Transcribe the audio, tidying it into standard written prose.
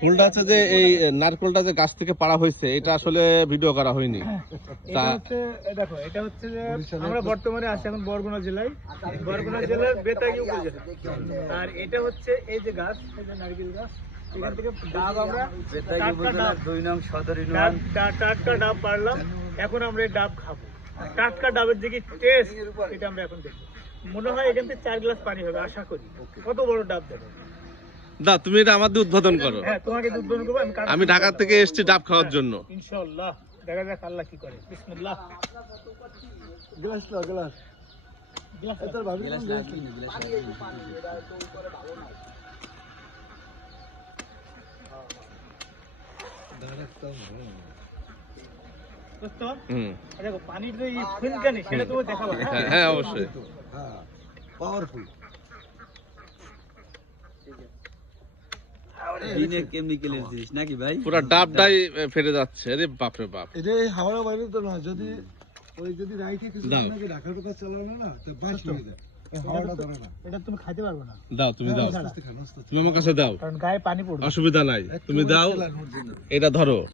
ফুলটা হচ্ছে যে এই নারকেলটা যে গাছ থেকে পাড়া হয়েছে এটা আসলে ভিডিও করা হয়নি। এটা হচ্ছে দেখো, এটা হচ্ছে যে আমরা বর্তমানে আছি এখন বরগুনা জেলায়, বরগুনা জেলার বেতাগী উপজেলা। আর এটা হচ্ছে এই যে গাছ, এই যে নারকেল গাছ, এখান থেকে ডাব আমরা টাটকা ডাব 2 নং সদর ইউনিয়ন টাটকা ডাব পারলাম। এখন আমরা এই ডাব খাবো। টাটকা ডাবের যে কি টেস্ট এটা আমরা এখন দেখবো। মনে হয় এখান থেকে 4 গ্লাস পানি হবে আশা করি। কত বড় ডাব দেখো। দা তুমি এটা আমাদের উদ্বোধন করো। হ্যাঁ, তোমাকে উদ্বোধন করব। আমি ঢাকা থেকে এসেছি ডাব খাওয়ার জন্য। ইনশাআল্লাহ দেখা যাক আল্লাহ কি করে। বিসমিল্লাহ। গ্লাস লো, গ্লাস গ্লাস এটার ভাবি গ্লাস গ্লাস দেখো পানির যে ফুলকানি সেটা তুমি দেখাবো। হ্যাঁ অবশ্যই, হ্যাঁ পাওয়ারফুল। দিনে কেমনি কেলেস দিস নাকি ভাই? পুরো ডাবটাই ফেটে যাচ্ছে। আরে বাপ রে বাপ, এটা হাওড়া বাইরে তো না, যদি ওই যদি রাইখে কিছু আপনাকে ঢাকার কথা চালানো না তো বাস হয়ে যায়। হাওড়া ধরে না, এটা তুমি খাইতে পারবে না। দাও তুমি দাও, আস্তে আস্তে খান, আস্তে আস্তে। তুমি আমার কাছে দাও, কারণ গায়ে পানি পড়বে। অসুবিধা নাই, তুমি দাও, এটা ধরো।